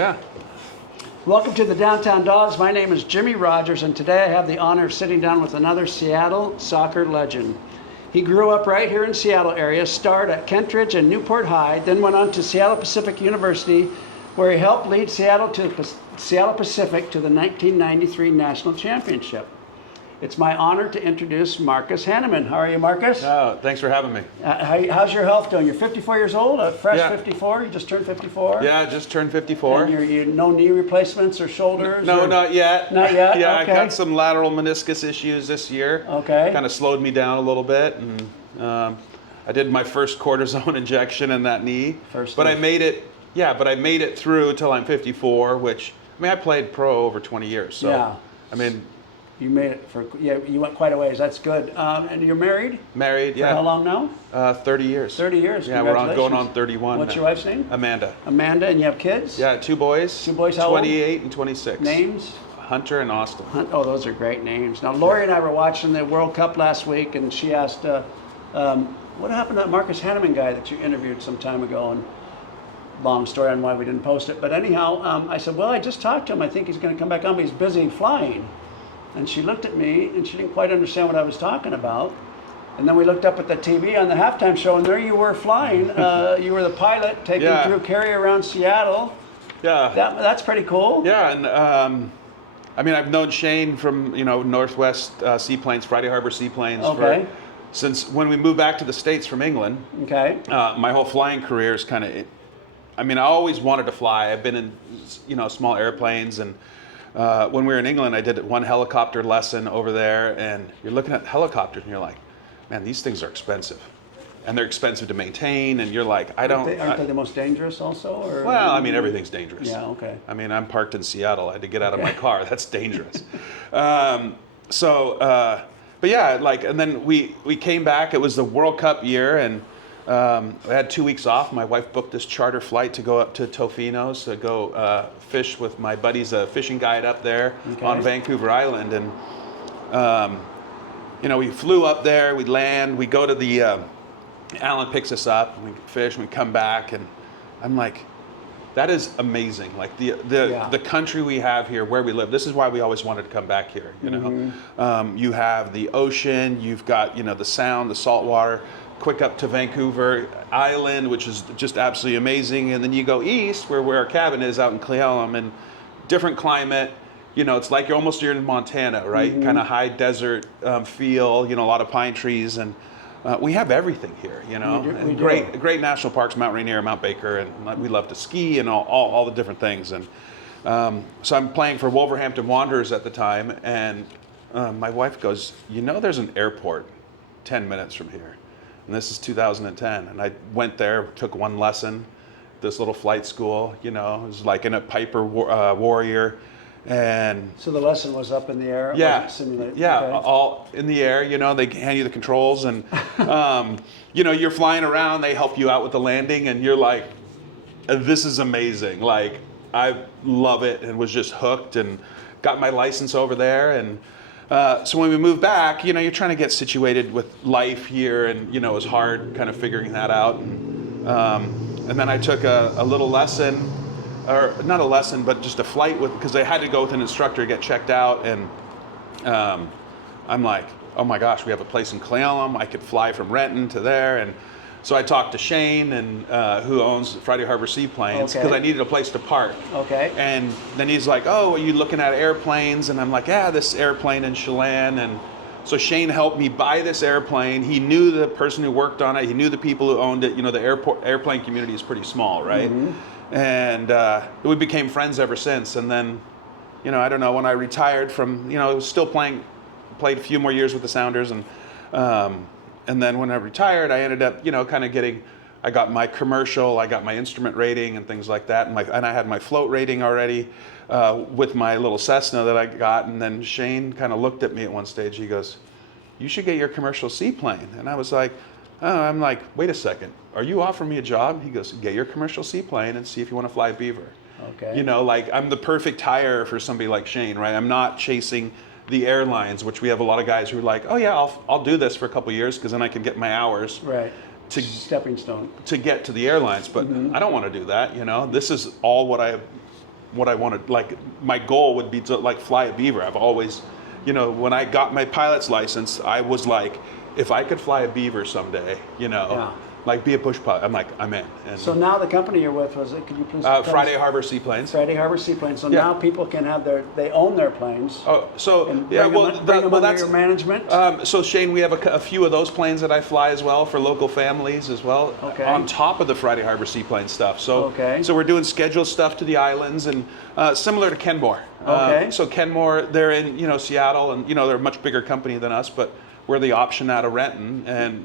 Yeah. Welcome to the Downtown Dogs. My name is Jimmy Rogers, and today I have the honor of sitting down with another Seattle soccer legend. He grew up right here in Seattle area, starred at Kentridge and Newport High, then went on to Seattle Pacific University, where he helped lead Seattle Pacific to the 1993 National Championship. It's my honor to introduce Marcus Hahnemann. How are you, Marcus? Oh, thanks for having me. How's your health doing? You're 54 years old, a fresh Yeah. 54? You just turned 54? Yeah, just turned 54. And you no knee replacements or shoulders? No, or? not yet. Not yet? Yeah, Okay. I got some lateral meniscus issues this year. Okay. Kind of slowed me down a little bit, and I did my first cortisone injection in that knee. But I made it. Yeah, but I made it through until I'm 54, which I played pro over 20 years. So, yeah. I mean. You made it you went quite a ways. That's good. And you're married? Married, yeah. For how long now? 30 years. 30 years. Yeah, we're going on 31. What's your wife's name? Amanda. Amanda, and you have kids? Yeah, two boys. Two boys, how old? 28 and 26. Names? Hunter and Austin. Oh, those are great names. Now, Lori and I were watching the World Cup last week, and she asked, what happened to that Marcus Hahnemann guy that you interviewed some time ago? And long story on why we didn't post it. But anyhow, I said, well, I just talked to him. I think he's going to come back on, but he's busy flying. And she looked at me, and she didn't quite understand what I was talking about. And then we looked up at the TV on the halftime show, and there you were flying. You were the pilot taking Drew Carey around Seattle. Yeah. That's pretty cool. Yeah, and I've known Shane from Northwest Seaplanes, Friday Harbor Seaplanes, since when we moved back to the States from England. Okay. My whole flying career is kind of, I always wanted to fly. I've been in small airplanes, and when we were in England, I did one helicopter lesson over there, and you're looking at helicopters, and you're like, man, these things are expensive. And they're expensive to maintain, and you're like, Aren't they the most dangerous also? Or? Well, everything's dangerous. Yeah, okay. I'm parked in Seattle. I had to get out of my car. That's dangerous. But yeah, and then we came back. It was the World Cup year, and I had 2 weeks off. My wife booked this charter flight to go up to Tofino's to go fish with my buddies, a fishing guide up there on Vancouver Island. And, we flew up there, we land, we go to the, Alan picks us up, and we fish, and we come back, and I'm like, that is amazing. Like the country we have here, where we live. This is why we always wanted to come back here. You have the ocean, you've got the sound, the salt water. Quick up to Vancouver Island, which is just absolutely amazing, and then you go east, where our cabin is out in Cle Elum, and different climate. It's like you're in Montana, right? Kind of high desert feel. A lot of pine trees, and we have everything here. We do. Great national parks, Mount Rainier, Mount Baker, and we love to ski and all the different things. And so I'm playing for Wolverhampton Wanderers at the time, and my wife goes, there's an airport 10 minutes from here. And this is 2010, and I went there, took one lesson, this little flight school, it was like in a Piper Warrior, and so the lesson was up in the air. Yeah, simulated. Yeah, all in the air. They hand you the controls, and you're flying around. They help you out with the landing, and you're like, this is amazing. Like, I love it, and was just hooked, and got my license over there, and. So when we moved back, you're trying to get situated with life here, and it was hard kind of figuring that out. And then I took a little lesson, or not a lesson, but just a flight because I had to go with an instructor to get checked out. And I'm like, oh my gosh, we have a place in Cle Elum. I could fly from Renton to there, and so I talked to Shane, and who owns Friday Harbor Seaplanes, because I needed a place to park. Okay. And then he's like, oh, are you looking at airplanes? And I'm like, yeah, this airplane in Chelan. And so Shane helped me buy this airplane. He knew the person who worked on it. He knew the people who owned it. The airplane community is pretty small, right? Mm-hmm. And we became friends ever since. And then, I don't know, when I retired from, still played a few more years with the Sounders, and then when I retired, I ended up, I got my commercial, I got my instrument rating and things like that, and I had my float rating already with my little Cessna that I got. And then Shane kind of looked at me at one stage. He goes, "You should get your commercial seaplane." And I was like, I'm like, wait a second, are you offering me a job? He goes, "Get your commercial seaplane and see if you want to fly Beaver." Okay. I'm the perfect hire for somebody like Shane, right? I'm not chasing the airlines, which we have a lot of guys who are like, oh yeah, I'll do this for a couple of years because then I can get my hours. Right. Stepping stone. To get to the airlines, but I don't want to do that. This is all what I what I wanted. Like my goal would be to like fly a beaver. I've always, when I got my pilot's license, I was like, if I could fly a beaver someday, like be a push pilot, I'm like, I'm in. And So now the company you're with, was it? Could you please? tell us- Friday Harbor Seaplanes. Friday Harbor Seaplanes. So Yeah. now people can have they own their planes. Oh, so And yeah, bring them under that's your management. So Shane, we have a few of those planes that I fly as well for local families as well. Okay. On top of the Friday Harbor Seaplane stuff. So Okay. So we're doing scheduled stuff to the islands and similar to Kenmore. Okay. So Kenmore, they're in Seattle, and they're a much bigger company than us, but we're the option out of Renton, and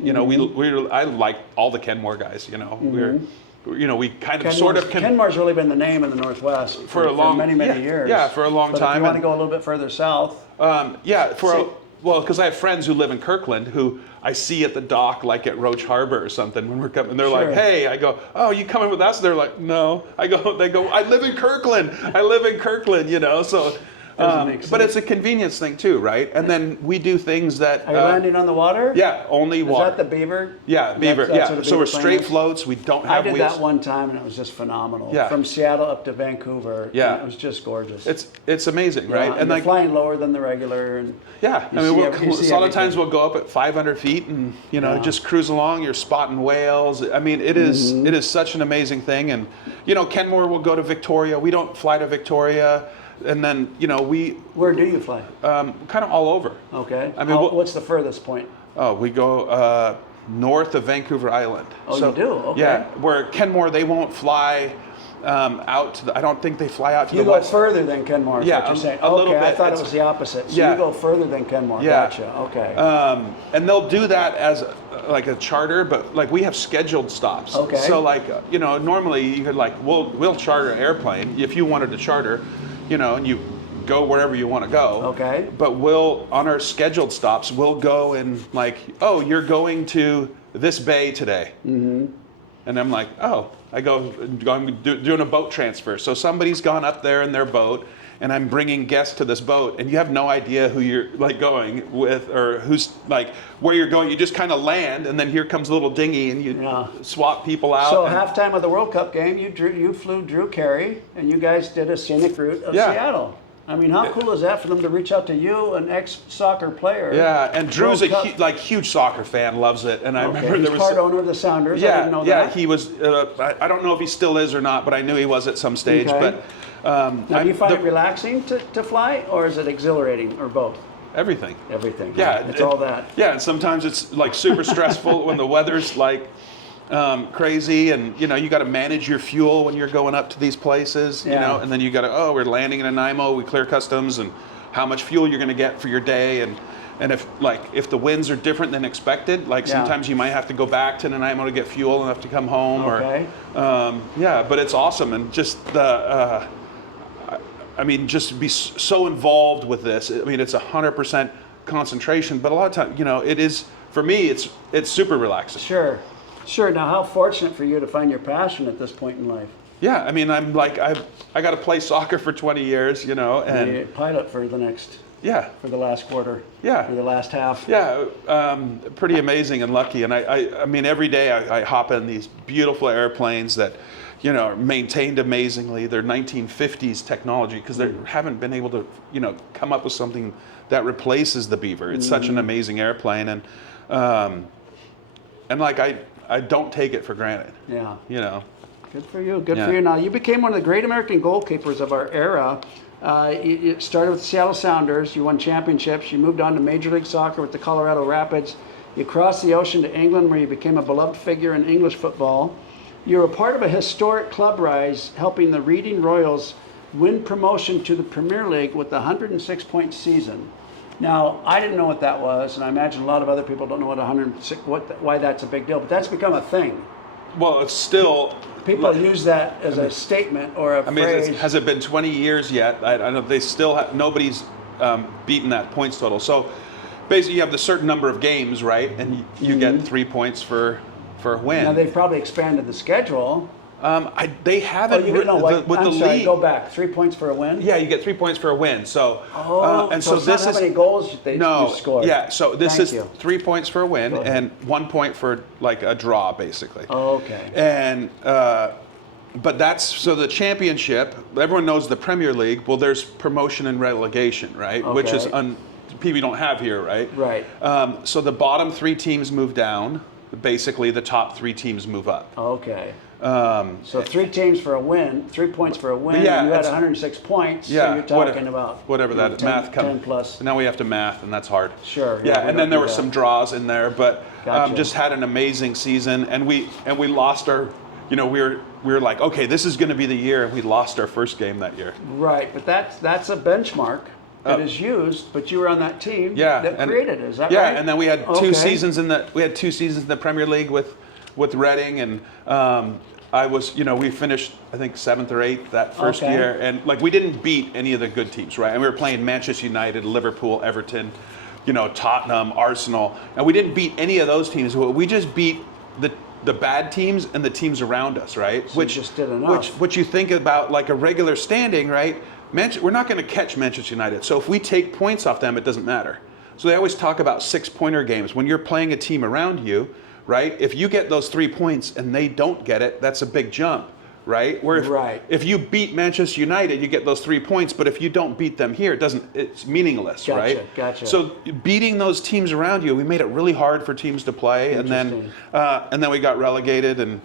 I like all the Kenmore guys. We kind of sort of Kenmore's really been the name in the Northwest for many years. Yeah, for a long But time. if you want to go a little bit further south, Because I have friends who live in Kirkland who I see at the dock, like at Roach Harbor or something, when we're coming. And they're Sure. like, "Hey," I go, "Oh, you coming with us?" They're like, "No." They go, "I live in Kirkland. I live in Kirkland." So. Doesn't make But sense. it's a convenience thing too, right? And then we do things that. are you landing on the water? Yeah, only Is water. that the Beaver? Yeah, Beaver. That's Yeah. what a So Beaver we're plane straight is? floats. We don't I have did wheels. that one time and it was just phenomenal. Yeah. From Seattle up to Vancouver. Yeah. And it was just gorgeous. It's amazing, Yeah, right? and like flying lower than the regular. And yeah, you I mean, see a you see lot of times everything. we'll go up at 500 feet and Yeah. just cruise along. You're spotting whales. I mean, it is such an amazing thing. And Kenmore will go to Victoria. We don't fly to Victoria. And then, Where do you fly? kind of all over. Okay. I mean, what's the furthest point? Oh, we go north of Vancouver Island. Oh, you do? Okay. Yeah, where Kenmore, they won't fly out to I don't think they fly out to You the go west. further than Kenmore, is Yeah, what you're saying. a little Okay, I bit. thought it It's- was the opposite. So yeah. you go further than Kenmore. Yeah. Gotcha. Okay. And they'll do that as like a charter, but like we have scheduled stops. Okay. So like normally you could we'll charter an airplane if you wanted to charter, and you go wherever you want to go. Okay. But on our scheduled stops, we'll go and like, oh, you're going to this bay today. Mm-hmm. And I'm like, oh, I'm doing a boat transfer. So somebody's gone up there in their boat, and I'm bringing guests to this boat, and you have no idea who you're like going with or who's like where you're going. You just kind of land, and then here comes a little dinghy, and you swap people out. So and- halftime of the World Cup game, you flew Drew Carey, and you guys did a scenic route of Yeah. Seattle. I mean, how cool is that for them to reach out to you, an ex-soccer player? Yeah, and Drew's World a Cup. huge soccer fan, loves it. And I Okay, remember he's there was part owner of the Sounders. I didn't know that. he was. I don't know if he still is or not, but I knew he was at some stage. Okay. But Now, do you find it relaxing to fly, or is it exhilarating, or both? everything. Everything. Yeah, It's all that. Yeah, and sometimes it's like super stressful when the weather's like crazy, and you got to manage your fuel when you're going up to these places. Yeah. And then you got to we're landing in Nanaimo, we clear customs, and how much fuel you're going to get for your day, and if the winds are different than expected, like Yeah. sometimes you might have to go back to Nanaimo to get fuel and have to come home. Okay. But it's awesome, and just just to be so involved with this. I mean, it's 100% concentration, but a lot of times, it is for me. It's super relaxing. Sure. Now, how fortunate for you to find your passion at this point in life? Yeah, I mean, I'm like I got to play soccer for 20 years, and Be a pilot for the last quarter. Yeah. For the last half. Yeah, pretty amazing and lucky. And I mean, every day I hop in these beautiful airplanes that, are maintained amazingly. They're 1950s technology because they haven't been able to, come up with something that replaces the Beaver. It's such an amazing airplane, and like I don't take it for granted. Yeah. Good for you. Good for you. Now, you became one of the great American goalkeepers of our era. You started with the Seattle Sounders. You won championships. You moved on to Major League Soccer with the Colorado Rapids. You crossed the ocean to England, where you became a beloved figure in English football. You were a part of a historic club rise, helping the Reading Royals win promotion to the Premier League with the 106-point season. Now, I didn't know what that was, and I imagine a lot of other people don't know why that's a big deal. But that's become a thing. Well, it's still. People use that as a statement or a phrase. Has it been 20 years yet? I don't know. They still nobody's beaten that points total. So basically, you have the certain number of games, right? And you get 3 points for a win. Now they've probably expanded the schedule. They haven't with the league. Go back. 3 points for a win. Yeah, you get 3 points for a win. So and so this not is how many goals you scored. Yeah, so this Thank is you. 3 points for a win Go ahead. and 1 point for like a draw, basically. Okay. And but that's so the championship. Everyone knows the Premier League. Well, there's promotion and relegation, right? Which is people don't have here, right? Right. So the bottom 3 teams move down. Basically, the top 3 teams move up. Okay. So 3 teams for a win, 3 points for a win. Yeah, and you had 106 points. Yeah, so you're talking about whatever that 10, math comes. 10 plus. Now we have to math, and that's hard. Sure. Yeah, we and then don't there do were that. some draws in there, but Gotcha. just had an amazing season, and we lost our. We were like, okay, this is going to be the year, and we lost our first game that year. Right, but that's a benchmark that is used. But you were on that team that created it. Is that right? Yeah, and then we had 2 seasons in the Premier League with Reading, and I was, we finished I think 7th or 8th that first year, and like we didn't beat any of the good teams, right? And we were playing Manchester United, Liverpool, Everton, Tottenham, Arsenal, and we didn't beat any of those teams. We just beat the bad teams and the teams around us, right? So which just did enough. Which you think about like a regular standing, right? We're not going to catch Manchester United, so if we take points off them, it doesn't matter. So they always talk about 6-pointer games when you're playing a team around you. Right? If you get those 3 points and they don't get it, that's a big jump, right? Where if you beat Manchester United, you get those 3 points, but if you don't beat them here, it's meaningless, right? Gotcha. So beating those teams around you, we made it really hard for teams to play, and then we got relegated, and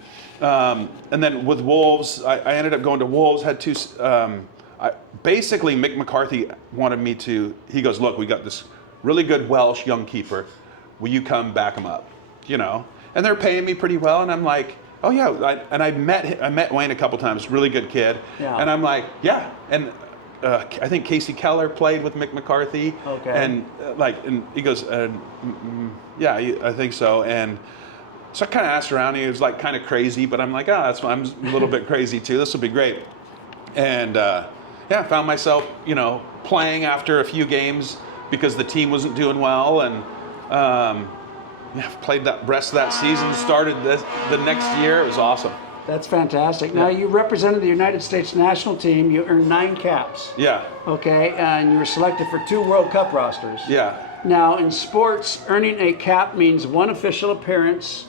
then with Wolves, I ended up going to Wolves. Had 2. Basically, Mick McCarthy wanted me to. He goes, look, we got this really good Welsh young keeper. Will you come back him up? And they're paying me pretty well, and I'm like, oh yeah. I met Wayne a couple times, really good kid. Yeah. And I'm like, yeah. And I think Casey Keller played with Mick McCarthy. Okay. And and he goes, yeah, I think so. And so I kind of asked around. He was like kind of crazy, but I'm like, I'm a little bit crazy too. This will be great. And I found myself, playing after a few games because the team wasn't doing well, and. Played that rest of that season, started the next year. It was awesome. That's fantastic. Now, you represented the United States national team. You earned 9 caps. Yeah. Okay, and you were selected for 2 World Cup rosters. Yeah. Now, in sports, earning a cap means 1 official appearance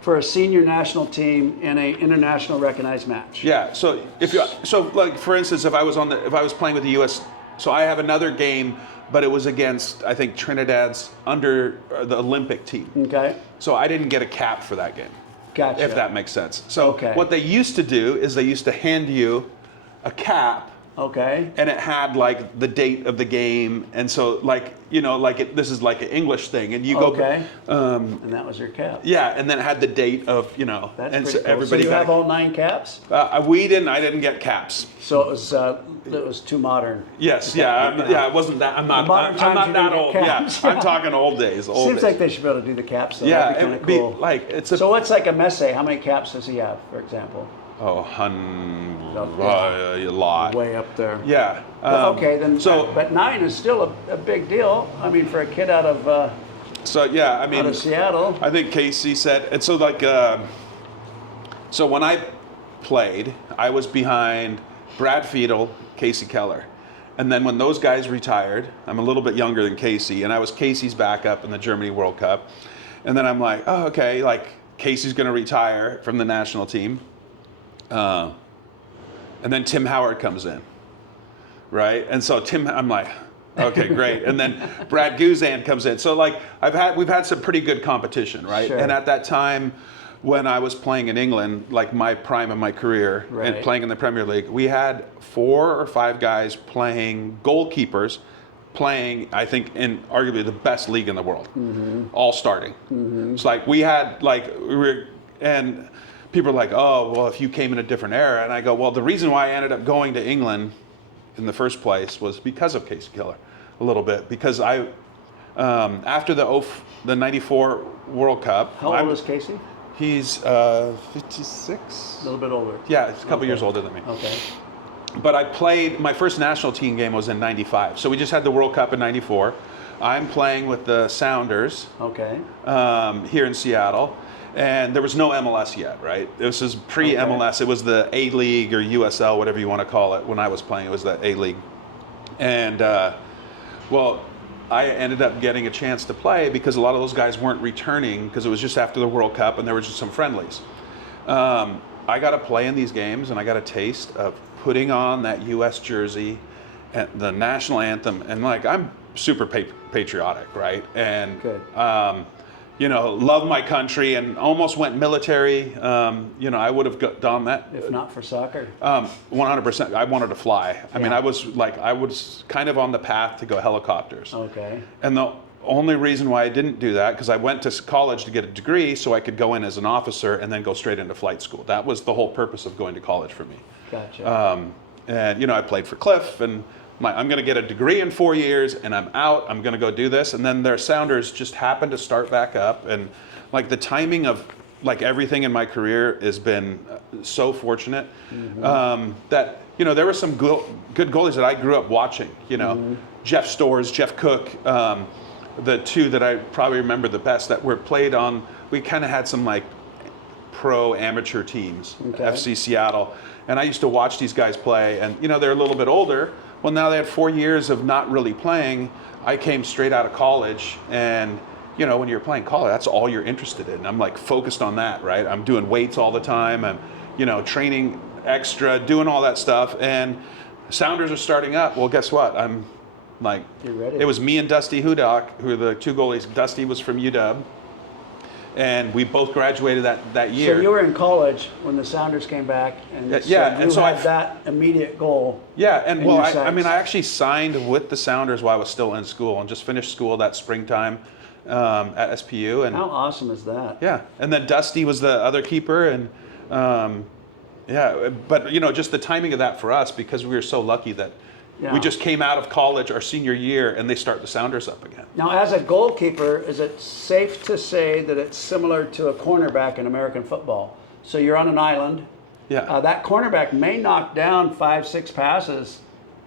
for a senior national team in an international recognized match. Yeah. So like for instance, if I was playing with the U.S., so I have another game. But it was against, I think, Trinidad's under the Olympic team. Okay. So I didn't get a cap for that game. Gotcha. If that makes sense. So what they used to do is they used to hand you a cap. Okay. And it had like the date of the game, and so this is like an English thing, and you go. Okay. And that was your cap. Yeah, and then it had the date of That's and pretty so cool. everybody So you got have all 9 caps? I didn't get caps. So it was too modern. Yes, yeah, it wasn't that. I'm not that old. Caps. Yeah, I'm talking old days. Seems like they should be able to do the caps. Though. Yeah, That'd be kind of cool. So what's like a Messi? How many caps does he have, for example? Oh, a lot. Way up there. Yeah. Okay, then. But 9 is still a big deal. I mean, for a kid out of. Out of Seattle. I think Casey said, and so so when I played, I was behind Brad Fiedel, Casey Keller. And then when those guys retired, I'm a little bit younger than Casey, and I was Casey's backup in the Germany World Cup. And then I'm like, oh, okay, like Casey's going to retire from the national team. And then Tim Howard comes in, right? And so I'm like, okay, great. And then Brad Guzan comes in. So like we've had some pretty good competition, right? Sure. And at that time, when I was playing in England, like my prime of my career, and playing in the Premier League, we had 4 or 5 guys playing goalkeepers, playing, I think, in arguably the best league in the world, all starting. It's like and people are like, oh, well, if you came in a different era. And I go, well, the reason why I ended up going to England in the first place was because of Casey Keller, a little bit. Because after the 94 World Cup. How old is Casey? He's 56. A little bit older. Yeah, he's a couple years older than me. Okay. But I played, my first national team game was in 95. So we just had the World Cup in 94. I'm playing with the Sounders here in Seattle. And there was no MLS yet, right? This is pre-MLS. It was the A-League or USL, whatever you want to call it. When I was playing, it was the A-League. And, I ended up getting a chance to play because a lot of those guys weren't returning because it was just after the World Cup and there were just some friendlies. I got to play in these games, and I got a taste of putting on that U.S. jersey and the national anthem, and like I'm super patriotic, right? And Good. you know, love my country, and almost went military. You know, I would have done that If not for soccer. 100%. I wanted to fly. I mean, Yeah. I was kind of on the path to go helicopters. Okay. And the only reason why I didn't do that, because I went to college to get a degree so I could go in as an officer and then go straight into flight school. That was the whole purpose of going to college for me. Gotcha. And, you know, I played for Cliff, and I'm going to get a degree in 4 years, and I'm out. I'm going to go do this. And then their Sounders just happened to start back up. And, like, the timing of, like, everything in my career has been so fortunate that, you know, there were some good goalies that I grew up watching, you know, Jeff Storrs, Jeff Cook, the two that I probably remember the best that were played on. We kind of had some like pro amateur teams, Okay. FC Seattle, and I used to watch these guys play. And you know, they're a little bit older. Well, now they had 4 years of not really playing. I came straight out of college, and you know, when you're playing college, that's all you're interested in. I'm like focused on that, right? I'm doing weights all the time. I'm, you know, training extra, doing all that stuff, and Sounders are starting up. Well, guess what? I'm like, You're ready. it was me and Dusty Hudak, who are the two goalies. Dusty was from UW, and we both graduated that year. So you were in college when the Sounders came back, and Yeah, so yeah, you and so had I- that immediate goal. Yeah, and in well, your I mean, sights. I actually signed with the Sounders while I was still in school, and just finished school that springtime at SPU. And How awesome is that? yeah, and then Dusty was the other keeper, and yeah, but you know, just the timing of that for us, because we were so lucky that Yeah. we just came out of college our senior year, and they start the Sounders up again. Now, as a goalkeeper, is it safe to say that it's similar to a cornerback in American football? So you're on an island. Yeah. That cornerback may knock down 5-6 passes,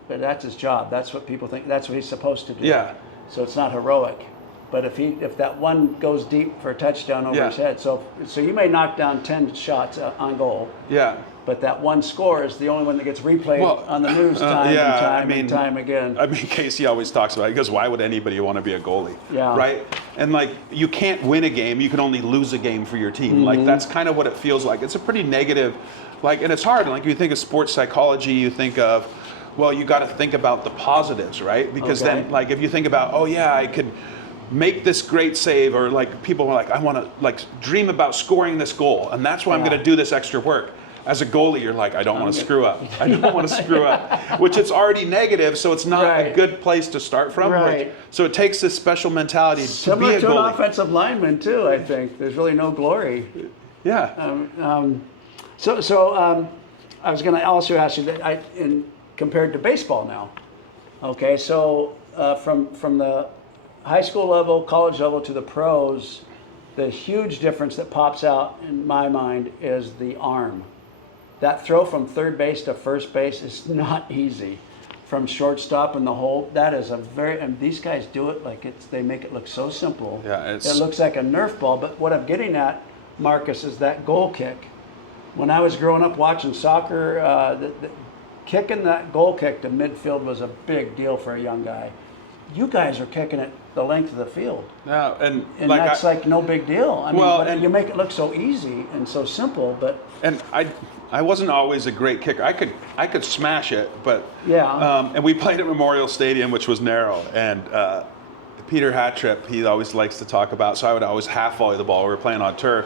but that's his job. That's what people think. That's what he's supposed to do. Yeah. So it's not heroic. But if that one goes deep for a touchdown over Yeah. his head, so you may knock down 10 shots on goal, Yeah. but that one score is the only one that gets replayed on the news time yeah, and time I mean, and time again. I mean, Casey always talks about it. He goes, why would anybody want to be a goalie? Yeah. Right? And like, you can't win a game. You can only lose a game for your team. Like, that's kind of what it feels like. It's a pretty negative, like, and it's hard. Like, you think of sports psychology, you think of, well, you got to think about the positives, right? Because Okay. then, like, if you think about, oh yeah, I could make this great save, or like people are like, I want to like dream about scoring this goal, and that's why I'm Yeah. going to do this extra work. As a goalie, you're like, I don't want to screw up. I don't want to screw up, which it's already negative, so it's not a Right. good place to start from. Right. So it takes this special mentality to be Similar a to an goalie. offensive lineman too, I think. There's really no glory. Yeah. So I was going to also ask you that compared to baseball now. Okay, so from the high school level, college level to the pros, the huge difference that pops out in my mind is the arm. That throw from third base to first base is not easy. From shortstop in the hole, that is and these guys do it like they make it look so simple. Yeah, it looks like a Nerf ball. But what I'm getting at, Marcus, is that goal kick. When I was growing up watching soccer, kicking that goal kick to midfield was a big deal for a young guy. You guys are kicking it the length of the field. Yeah, and And that's like no big deal. I mean, Well, but and- you make it look so easy and so simple, but and I wasn't always a great kicker. I could smash it, but Yeah. And we played at Memorial Stadium, which was narrow, and Peter Hattrip, he always likes to talk about. So I would always half volley the ball. We were playing on turf,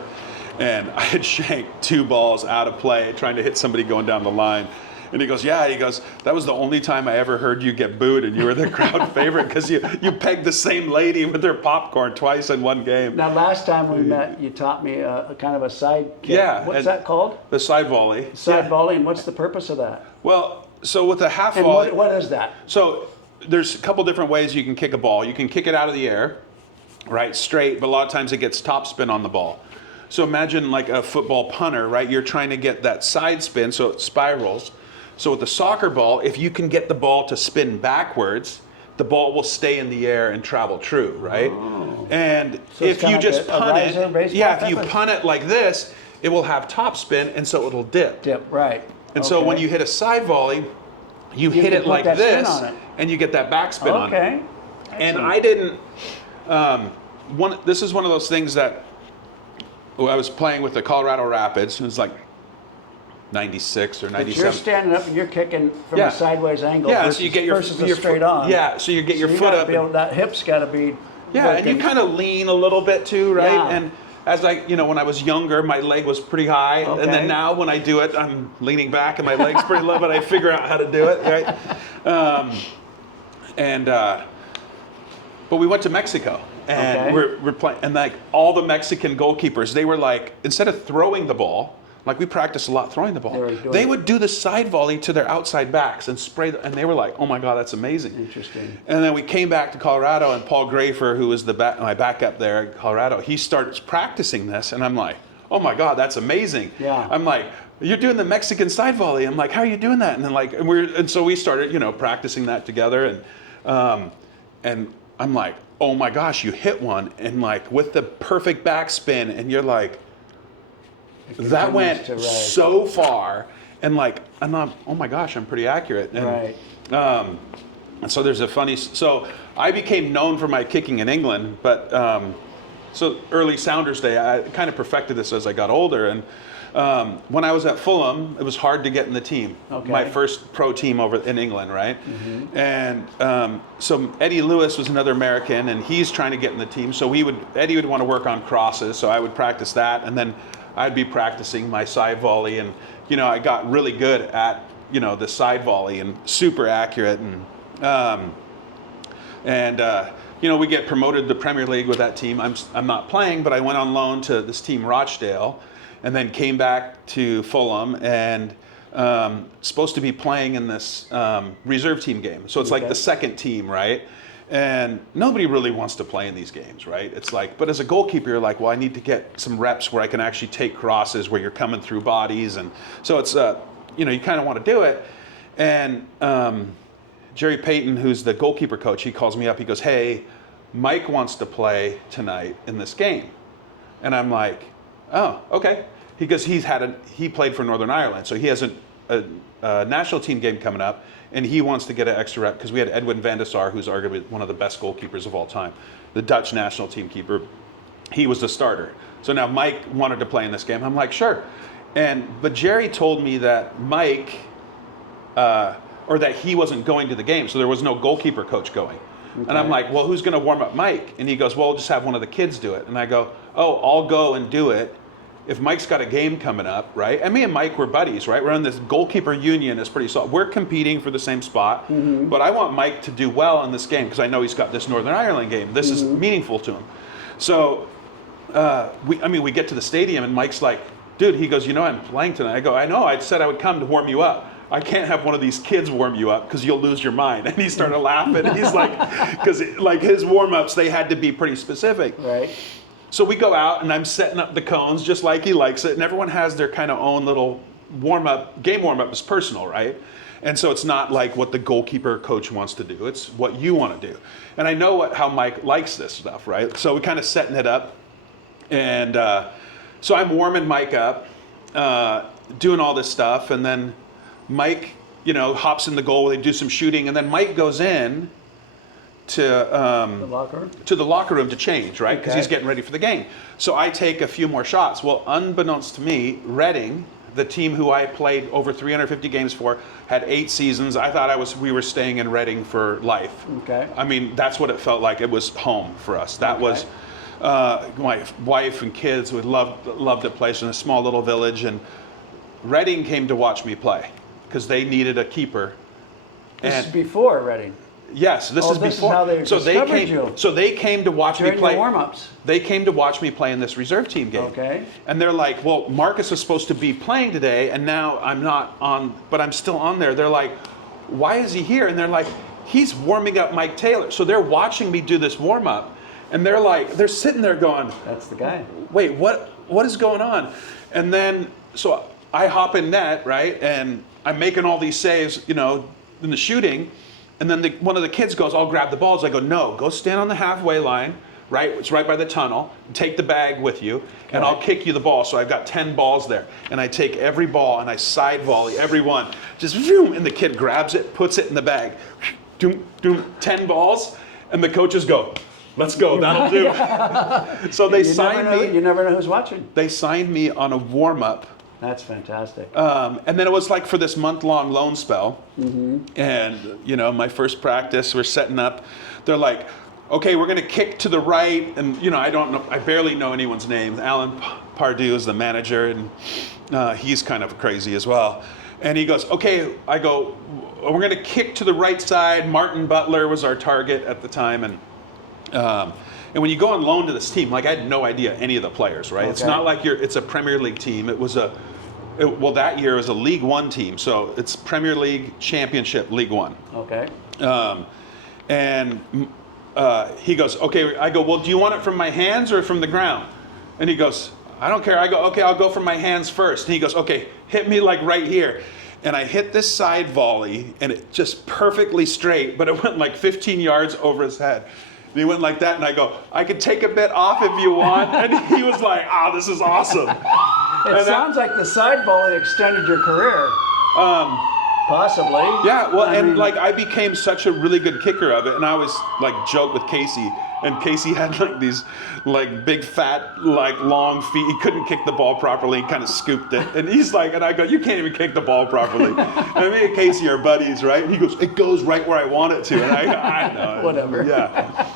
and I had shanked 2 balls out of play trying to hit somebody going down the line. And he goes, yeah, he goes, that was the only time I ever heard you get booed, and you were the crowd favorite because you pegged the same lady with her popcorn twice in one game. now last time we met, you taught me a kind of a side kick. Yeah, What's and- that called? The side volley. Side Yeah. volley, and what's the purpose of that? Well, so with a half And volley, what is that? so there's a couple different ways you can kick a ball. You can kick it out of the air, right, straight, but a lot of times it gets top spin on the ball. So imagine like a football punter, right? You're trying to get that side spin so it spirals. So with the soccer ball, if you can get the ball to spin backwards, the ball will stay in the air and travel true, right? And So it's if you kinda just like a punt riser it, baseball yeah, if type you of- punt it like this, it will have top spin, and so it'll dip. Dip, right. And so when you hit a side volley, you hit can it put like that spin this, on it. and you get that backspin on it. Okay. And I didn't. This is one of those things that I was playing with the Colorado Rapids. It was like 96 or But 97. you're standing up and you're kicking from Yeah. a sideways angle Yeah, versus, so you get your, versus your a straight foot, on. Yeah, so you get your So foot gotta up. be able, that hip's got to be Yeah, and you working. kind of lean a little bit too, right? Yeah. And as when I was younger, my leg was pretty high, and Okay. then now when I do it, I'm leaning back and my leg's pretty low, but I figure out how to do it, right? But we went to Mexico, and Okay. we're playing, and like all the Mexican goalkeepers, they were like, instead of throwing the ball, like we practiced a lot throwing the ball, they would do the side volley to their outside backs and spray, and they were like, oh my God, that's amazing. Interesting. And then we came back to Colorado, and Paul Grafer, who was my backup there in Colorado, he started practicing this, and I'm like, oh my God, that's amazing. Yeah. I'm like, you're doing the Mexican side volley. I'm like, how are you doing that? And then and so we started, practicing that together, and I'm like, oh my gosh, you hit one, and like with the perfect backspin, and you're like, that went so far, and I'm oh my gosh, I'm pretty accurate. And, Right. And so there's a funny. So I became known for my kicking in England, but so early Sounders Day, I kind of perfected this as I got older. And when I was at Fulham, it was hard to get in the team. Okay. My first pro team over in England, right? And so Eddie Lewis was another American, and he's trying to get in the team. So Eddie would want to work on crosses, so I would practice that, and then I'd be practicing my side volley, and I got really good at the side volley and super accurate, and we get promoted to Premier League with that team. I'm not playing, but I went on loan to this team Rochdale, and then came back to Fulham, and supposed to be playing in this reserve team game. So it's like the second team, right? And nobody really wants to play in these games, right? It's like, but as a goalkeeper, you're like, well, I need to get some reps where I can actually take crosses where you're coming through bodies. And so it's, you kind of want to do it. And Jerry Payton, who's the goalkeeper coach, he calls me up. He goes, hey, Mike wants to play tonight in this game. And I'm like, oh, okay. Because he played for Northern Ireland. So he has a national team game coming up. And he wants to get an extra rep because we had Edwin van der Sar, who's arguably one of the best goalkeepers of all time, the Dutch national team keeper. He was the starter. So now Mike wanted to play in this game. I'm like, sure. But Jerry told me that Mike, or that he wasn't going to the game, so there was no goalkeeper coach going. Okay. And I'm like, well, who's going to warm up Mike? And he goes, well, we'll just have one of the kids do it. And I go, oh, I'll go and do it if Mike's got a game coming up, right? And me and Mike were buddies, right? We're in this goalkeeper union. It's pretty solid. We're competing for the same spot, but I want Mike to do well in this game because I know he's got this Northern Ireland game. This is meaningful to him. So we get to the stadium, and Mike's like, dude, he goes, I'm playing tonight. I go, I know, I said I would come to warm you up. I can't have one of these kids warm you up because you'll lose your mind. And he started laughing. And he's like, because like his warm-ups, they had to be pretty specific. Right. So we go out, and I'm setting up the cones just like he likes it, and everyone has their kind of own little warm-up. Game warm-up is personal, right? And so it's not like what the goalkeeper coach wants to do. It's what you want to do. And I know how Mike likes this stuff, right? So we're kind of setting it up. And so I'm warming Mike up, doing all this stuff, and then Mike, hops in the goal. They do some shooting, and then Mike goes in to the locker room to change, right? Because he's getting ready for the game. So I take a few more shots. Well, unbeknownst to me, Reading, the team who I played over 350 games for, had 8 seasons. I thought we were staying in Reading for life. Okay. I mean, that's what it felt like. It was home for us. That was my wife and kids would loved the place in a small little village, and Reading came to watch me play because they needed a keeper. This is before Reading. Yes, this is before. Is how they discovered you. So they came to watch me play. During the warm-ups. They came to watch me play in this reserve team game. Okay. And they're like, well, Marcus is supposed to be playing today, and now I'm not on, but I'm still on there. They're like, why is he here? And they're like, he's warming up Mike Taylor. So they're watching me do this warm-up, and they're sitting there going, that's the guy. Wait, what is going on? And then, so I hop in net, right? And I'm making all these saves, in the shooting. And then one of the kids goes, I'll grab the balls. I go, no, go stand on the halfway line, right? It's right by the tunnel. Take the bag with you, and I'll kick you the ball. So I've got 10 balls there. And I take every ball, and I side volley every one. Just, and the kid grabs it, puts it in the bag. 10 balls. And the coaches go, let's go, that'll do. So they signed me. You never know who's watching. They signed me on a warm-up That's fantastic. And then it was like for this month-long loan spell. And, you know, my first practice, we're setting up. They're like, okay, we're going to kick to the right. And, you know, I barely know anyone's name. Alan Pardue is the manager, and he's kind of crazy as well. And he goes, okay, I go, we're going to kick to the right side. Martin Butler was our target at the time. And when you go on loan to this team, like I had no idea any of the players, right? Okay. It's not like it's a Premier League team. It was that year it was a League One team. So it's Premier League, Championship, League One. Okay. And he goes, okay, I go, well, do you want it from my hands or from the ground? And he goes, I don't care. I go, okay, I'll go from my hands first. And he goes, okay, hit me like right here. And I hit this side volley, and it just perfectly straight, but it went like 15 yards over his head. And he went like that, and I go, I could take a bit off if you want. And he was like, oh, this is awesome. It sounds like the side volley extended your career. Possibly. Yeah, well, like I became such a really good kicker of it, and I always like joke with Casey, and Casey had like these like big fat like long feet. He couldn't kick the ball properly. He kind of scooped it, and he's like, and I go, you can't even kick the ball properly. And me and Casey are buddies, right? And he goes, it goes right where I want it to, and I know. Whatever. Yeah.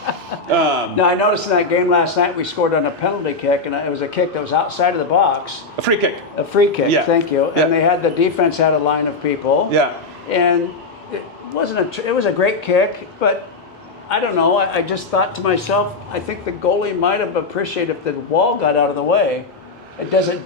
Now I noticed in that game last night we scored on a penalty kick, and it was a kick that was outside of the box. A free kick. A free kick. Yeah. Thank you. Yeah. And they had the defense had a line of people. Yeah. And it was a great kick, but I don't know. I just thought to myself, I think the goalie might have appreciated if the wall got out of the way. Does it?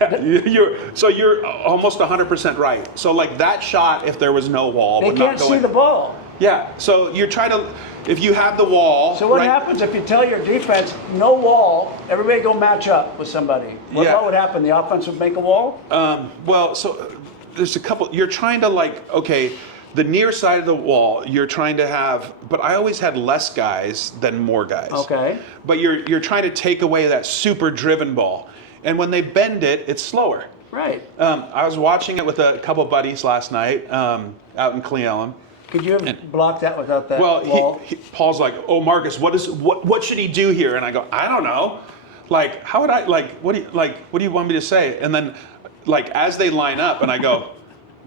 Yeah, you're almost 100% right. So like that shot, if there was no wall, they would not can't go see in. the ball. Yeah. So you're trying to, if you have the wall. So what happens if you tell your defense no wall? Everybody go match up with somebody. What would happen? The offense would make a wall. Well, so there's a couple. You're trying to like, okay, the near side of the wall. You're trying to have, but I always had less guys than more guys. Okay. But you're trying to take away that super driven ball, and when they bend it, it's slower. Right. I was watching it with a couple buddies last night out in Cle Elum. Could you have blocked that without that wall? Well, Paul's like, oh, Marcus, what should he do here? And I go, I don't know. Like, how would I what do you want me to say? And then, like, as they line up, and I go,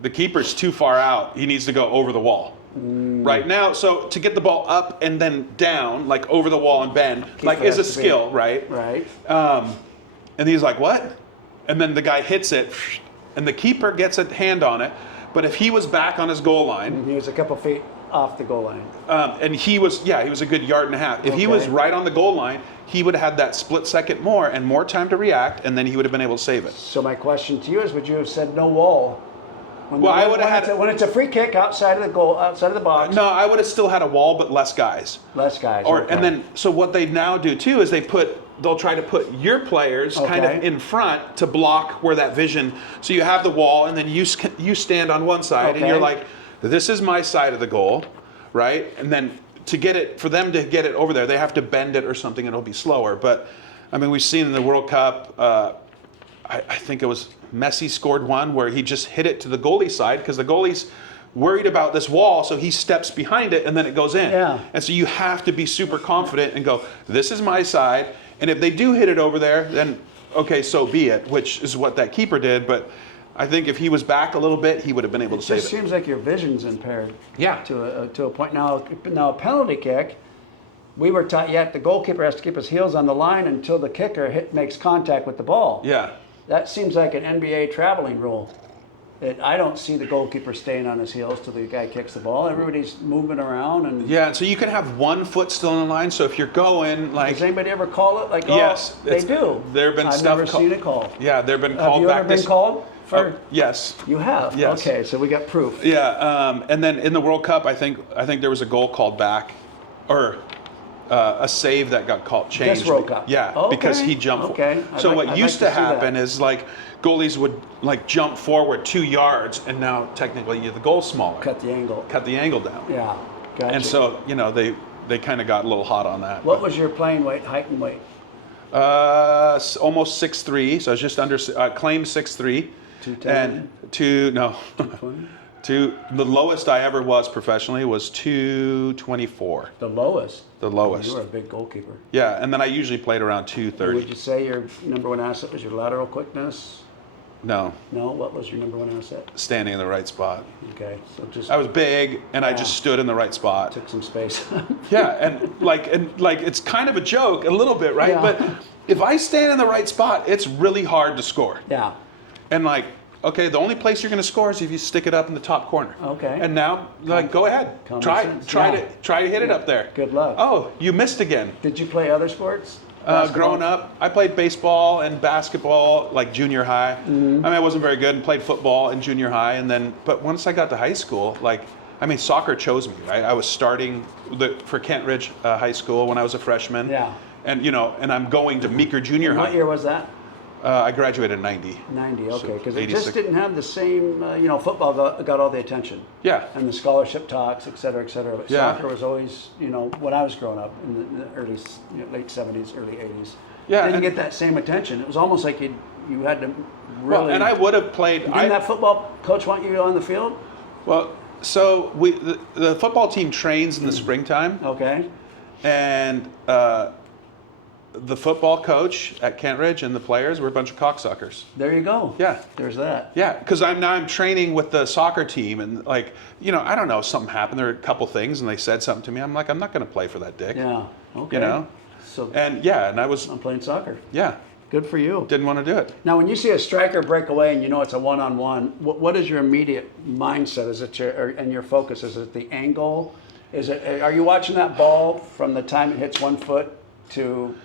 the keeper's too far out. He needs to go over the wall. Right now, so to get the ball up and then down, like over the wall and bend, like is a skill, right? Right. And he's like, what? And then the guy hits it, and the keeper gets a hand on it. But if he was back on his goal line, he was a couple feet off the goal line. And he was a good yard and a half. If he was right on the goal line, he would have had that split second more and more time to react, and then he would have been able to save it. So my question to you is, would you have said no wall? I would have had when it's a free kick outside of the goal, outside of the box. No, I would have still had a wall, but less guys. Less guys. And then so what they now do too is they'll try to put your players kind of in front to block where that vision. So you have the wall, and then you stand on one side, and you're like, this is my side of the goal, right? And then for them to get it over there, they have to bend it or something, and it'll be slower. But I mean, we've seen in the World Cup. I think it was Messi scored one where he just hit it to the goalie side because the goalie's worried about this wall, so he steps behind it and then it goes in. Yeah. And so you have to be super confident and go, this is my side. And if they do hit it over there, then okay, so be it, which is what that keeper did. But I think if he was back a little bit, he would have been able to save it. It just seems like your vision's impaired. Yeah. To a point. Now a penalty kick, we were taught the goalkeeper has to keep his heels on the line until the kicker makes contact with the ball. Yeah. That seems like an NBA traveling rule. I don't see the goalkeeper staying on his heels till the guy kicks the ball. Everybody's moving around and. Yeah, so you can have one foot still in the line. So if you're going like. Does anybody ever call it? Yes, they do. There have been I've never seen it called. Yeah, there have been called back. Have you ever been called? Yes. You have. Yes. Okay, so we got proof. Yeah, and then in the World Cup, I think there was a goal called back, or. A save that got changed. This World Cup. Yeah, because he jumped. Okay. So what used to happen is like goalies would like jump forward 2 yards, and now technically the goal's smaller. Cut the angle. Cut the angle down. Yeah. Gotcha. And so they kind of got a little hot on that. What was your playing weight, height and weight? Almost 6'3", so I was just under claimed 6'3". 210. And The lowest I ever was professionally was 224. The lowest. The lowest. You were a big goalkeeper. Yeah, and then I usually played around 230. Would you say your number one asset was your lateral quickness? No, No. What was your number one asset? standing in the right spot. Okay, so just I was big, and I Yeah. just stood in the right spot. took some space. Yeah, and like it's kind of a joke, a little bit, right? Yeah. But if I stand in the right spot, it's really hard to score. Yeah. And like, okay, the only place you're going to score is if you stick it up in the top corner. Okay. And now, like, go ahead, Common try sense. try Yeah. to hit it up there. Good luck. Oh, you missed again. Did you play other sports? Growing up, I played baseball and basketball, like junior high. Mm-hmm. I mean, I wasn't very good and played football in junior high. And then, but once I got to high school, like, I mean, soccer chose me, right? I was starting for Kent Ridge High School when I was a freshman. Yeah. And, and I'm going to Meeker Junior What High. year was that? I graduated in 90. 90, So, okay, because it 86. just didn't have the same, football got all the attention. Yeah. And the scholarship talks, et cetera, et cetera. But Yeah. soccer was always, when I was growing up in the early, late 70s, early 80s, Yeah, didn't and- get that same attention. It was almost like you had to Well, really. and I would have played. Didn't that football coach want you on the field? Well, so the football team trains in the springtime, Okay. and the football coach at Kent Ridge and the players were a bunch of cocksuckers. There you go. Yeah. There's that. Yeah, because I'm training with the soccer team, and like, I don't know, something happened. There were a couple things, and they said something to me. I'm like, I'm not going to play for that dick. Yeah. Okay. You know? So And I was, I'm playing soccer. yeah, Good for you. didn't want to do it. Now, when you see a striker break away and you know it's a one-on-one, what is your immediate mindset? Is it and your focus? Is it the angle? Are you watching that ball from the time it hits 1 foot to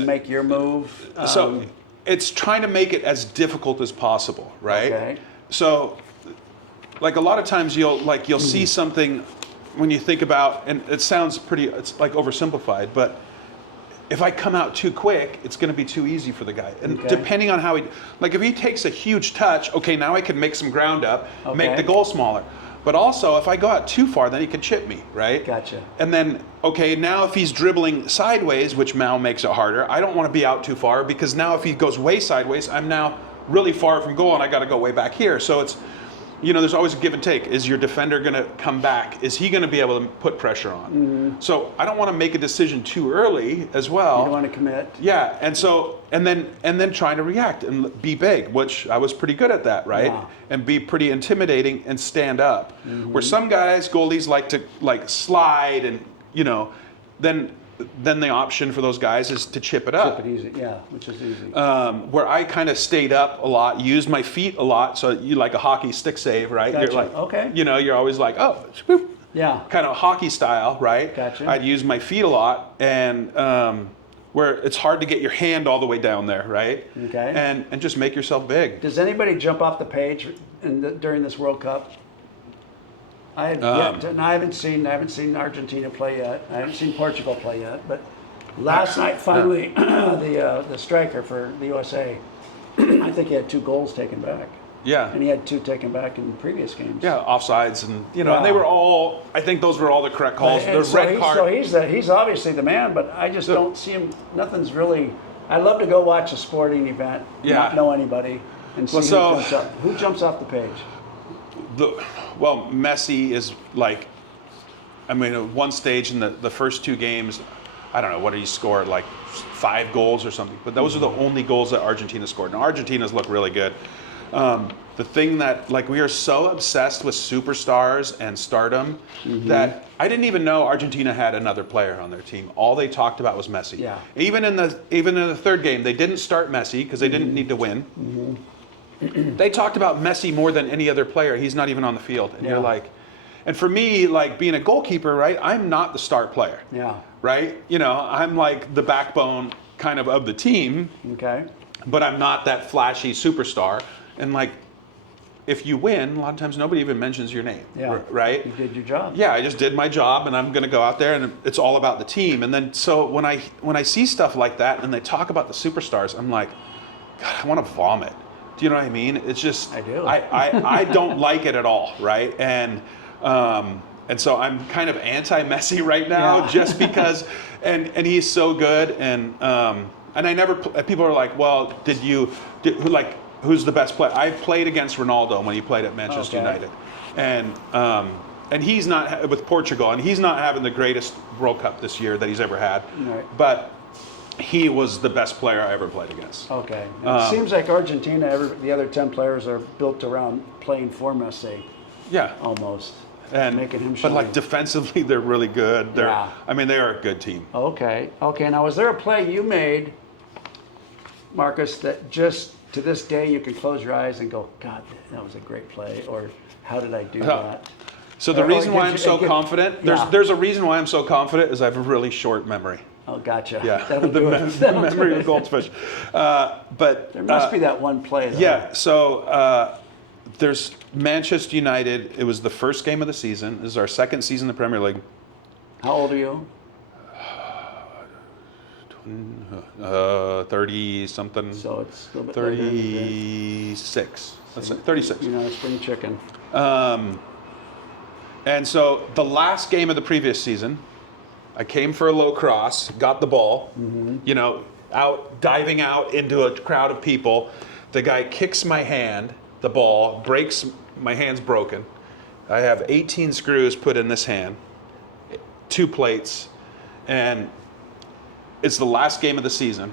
make your move? So it's trying to make it as difficult as possible, right? Okay. So, like a lot of times you'll see something when you think about, and it sounds it's like oversimplified, but if I come out too quick, it's going to be too easy for the guy. And Okay. depending on how if he takes a huge touch, okay, now I can make some ground up, make Okay. the goal smaller. But also, if I go out too far, then he can chip me, right? Gotcha. And then, okay, now if he's dribbling sideways, which now makes it harder, I don't want to be out too far, because now if he goes way sideways, I'm now really far from goal and I got to go way back here. So it's, there's always a give and take. Is your defender going to come back? Is he going to be able to put pressure on? Mm-hmm. So I don't want to make a decision too early as well. You don't want to commit. Yeah, and then trying to react and be big, which I was pretty good at that, right? Yeah. And be pretty intimidating and stand up. Where some guys, goalies, like to slide, and then the option for those guys is to chip it up. Chip it easy, yeah, which is easy. Where I kind of stayed up a lot, used my feet a lot, so you like a hockey stick save, right? Gotcha. You're like, Okay. You're always like, oh, swoop. Yeah. Kind of hockey style, right? Gotcha. I'd use my feet a lot, and where it's hard to get your hand all the way down there, right? Okay. And just make yourself big. Does anybody jump off the page during this World Cup? I haven't seen Argentina play yet. I haven't seen Portugal play yet. But last night, finally, the striker for the USA, I think he had 2 goals taken back, Yeah. and he had 2 taken back in previous games. Yeah, offsides, and Yeah. and they were all. I think those were all the correct calls. And The red card. So he's obviously the man, but I just don't see him. Nothing's really. I love to go watch a sporting event, Yeah. not know anybody, and see Well, who jumps off the page. Well, Messi is like, I mean, at one stage in the first 2 games, I don't know, what did he score, like 5 goals or something? But those are the only goals that Argentina scored. Now, Argentina's look really good. The thing that, we are so obsessed with superstars and stardom that I didn't even know Argentina had another player on their team. All they talked about was Messi. Yeah. Even in the third game, they didn't start Messi because they didn't need to win. They talked about Messi more than any other player. He's not even on the field. And you're like, and for me, being a goalkeeper, right, I'm not the star player. Yeah. Right? I'm like the backbone kind of the team, Okay. but I'm not that flashy superstar. And if you win, a lot of times nobody even mentions your name. Yeah. Right? You did your job. Yeah, I just did my job, and I'm going to go out there, and it's all about the team. And then so when I see stuff like that, and they talk about the superstars, I'm like, God, I want to vomit. Do you know what I mean? It's just I do. I don't like it at all, right? And so I'm kind of anti-Messi right now, Yeah. just because, and he's so good, and I never. People are like, well, who's the best player? I played against Ronaldo when he played at Manchester Okay. United, And he's not with Portugal, and he's not having the greatest World Cup this year that he's ever had. Right. But he was the best player I ever played against. Okay. It seems like Argentina, the other 10 players are built around playing for Messi, Yeah. almost. And making him but shine. like defensively, they're really good. Yeah. I mean, they are a good team. Okay. Now, was there a play you made, Marcus, that just to this day you can close your eyes and go, God, that was a great play, or how did I do that? So the Or reason why did I'm so confident, Yeah. there's a reason why I'm so confident is I have a really short memory. Oh, gotcha. Yeah, That'll do it. the memory of a goldfish. But There must be that one play, though. yeah, so there's Manchester United. It was the first game of the season. This is our second season in the Premier League. How old are you? 30 something. So it's a little bit later in the day. 36. Let's say 36. You're not a spring chicken. And so the last game of the previous season, I came for a low cross, got the ball, diving out into a crowd of people. The guy kicks my hand, the ball breaks, my hand's broken. I have 18 screws put in this hand, 2 plates, and it's the last game of the season.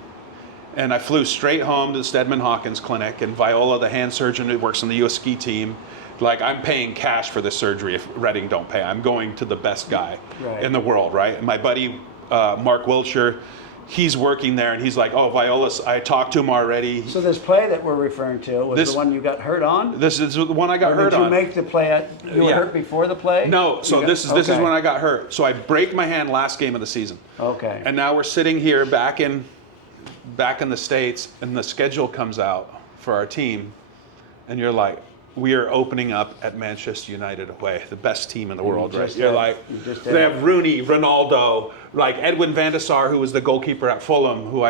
And I flew straight home to the Stedman Hawkins Clinic, and Viola, the hand surgeon who works on the U.S. ski team, like, I'm paying cash for this surgery if Reading don't pay. I'm going to the best guy in the world, right? And my buddy, Mark Wiltshire, he's working there, and he's like, oh, Viola's, I talked to him already. So this play that we're referring to was the one you got hurt on? This is the one I got hurt on. Did you make the play you were hurt before the play? No, so this is when I got hurt. So I break my hand last game of the season. Okay. And now we're sitting here back in the States, and the schedule comes out for our team, and you're like, we are opening up at Manchester United away, the best team in the world, right? You're like, they have Rooney, Ronaldo, like Edwin van der Sar, who was the goalkeeper at Fulham, who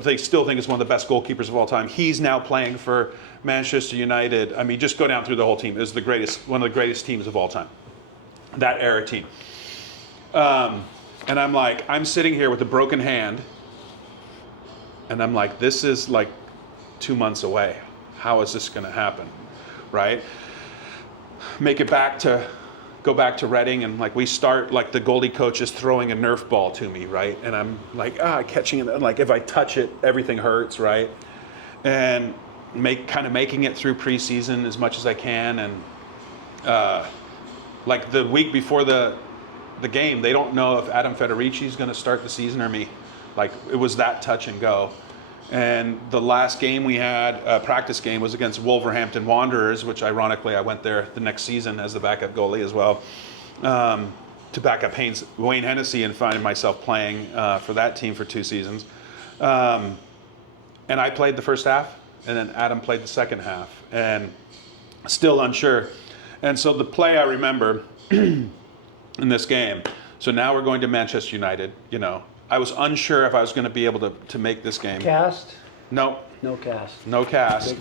they still think is one of the best goalkeepers of all time. He's now playing for Manchester United. I mean, just go down through the whole team. It's one of the greatest teams of all time, that era team. And I'm like, I'm sitting here with a broken hand, and I'm like, this is like 2 months away. How is this going to happen? Right? Go back to Reading, and like we start, like the goalie coach is throwing a Nerf ball to me, right? And I'm like, catching it, and like if I touch it, everything hurts, right? And making it through preseason as much as I can, and like the week before the game, they don't know if Adam Federici is going to start the season or me. Like it was that touch and go. And the last game we had, practice game, was against Wolverhampton Wanderers, which ironically I went there the next season as the backup goalie as well, to back up Wayne Hennessy, and finding myself playing for that team for 2 seasons. And I played the first half, and then Adam played the second half, and still unsure. And so the play I remember in this game, so now we're going to Manchester United, I was unsure if I was going to be able to make this game. Cast? No. No cast. No cast.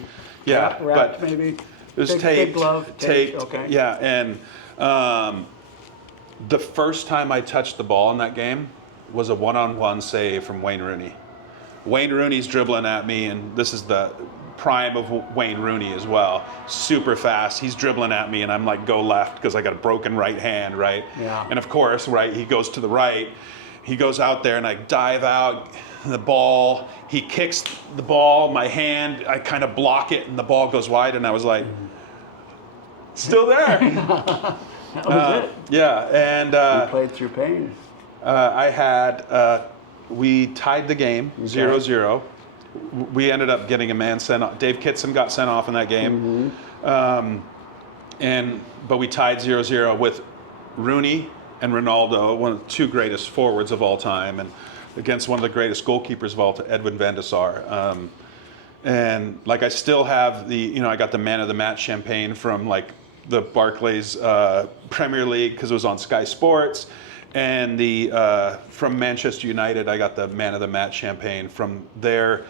Big, wrapped, but maybe. It was taped. Big glove, taped. Okay. Yeah, and the first time I touched the ball in that game was a one-on-one save from Wayne Rooney. Wayne Rooney's dribbling at me, and this is the prime of Wayne Rooney as well. Super fast. He's dribbling at me, and I'm like, go left because I got a broken right hand, right? Yeah. And of course, right, he goes to the right. He goes out there, and I dive out the ball. He kicks the ball, my hand, I kind of block it, and the ball goes wide, and I was like, still there. That was it. Yeah, and You played through pain. we tied the game 0-0. We ended up getting a man sent off. Dave Kitson got sent off in that game. But we tied 0-0 with Rooney and Ronaldo, one of the 2 greatest forwards of all time, and against one of the greatest goalkeepers of all time, Edwin van der Sar. And like I still have I got the man of the match champagne from like the Barclays Premier League because it was on Sky Sports, and from Manchester United I got the man of the match champagne from their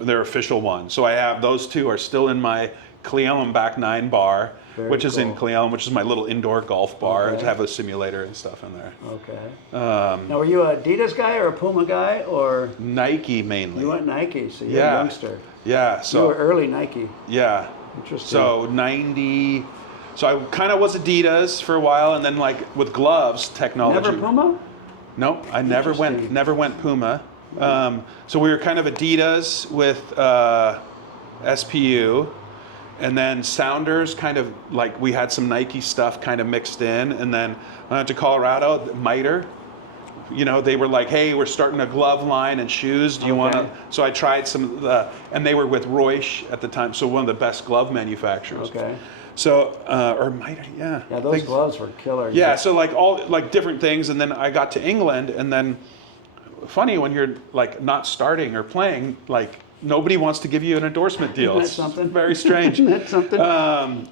their official one. So I have those two are still in my Cleellum back 9 bar, Very which is in cool. Cleellum, which is my little indoor golf bar. Okay. I have a simulator and stuff in there. Okay. Now, were you a Adidas guy or a Puma guy, or Nike mainly. you went Nike? So you're Yeah. a youngster. Yeah. You So were early Nike. yeah. Interesting. So 90. So I kind of was Adidas for a while, and then like with gloves technology. Never Puma? Nope, I never went Puma. So we were kind of Adidas with SPU, and then Sounders kind of like we had some Nike stuff kind of mixed in, and then when I went to Colorado, Miter. You know, they were like, "Hey, we're starting a glove line and shoes. Do you want to?" So I tried some of the, and they were with Reusch at the time, so one of the best glove manufacturers. Okay. So or Miter, yeah. Yeah, those gloves were killer. Yeah, so like all like different things, and then I got to England, and then funny when you're like not starting or playing, like nobody wants to give you an endorsement deal. Isn't that It's something? very strange. Isn't that something?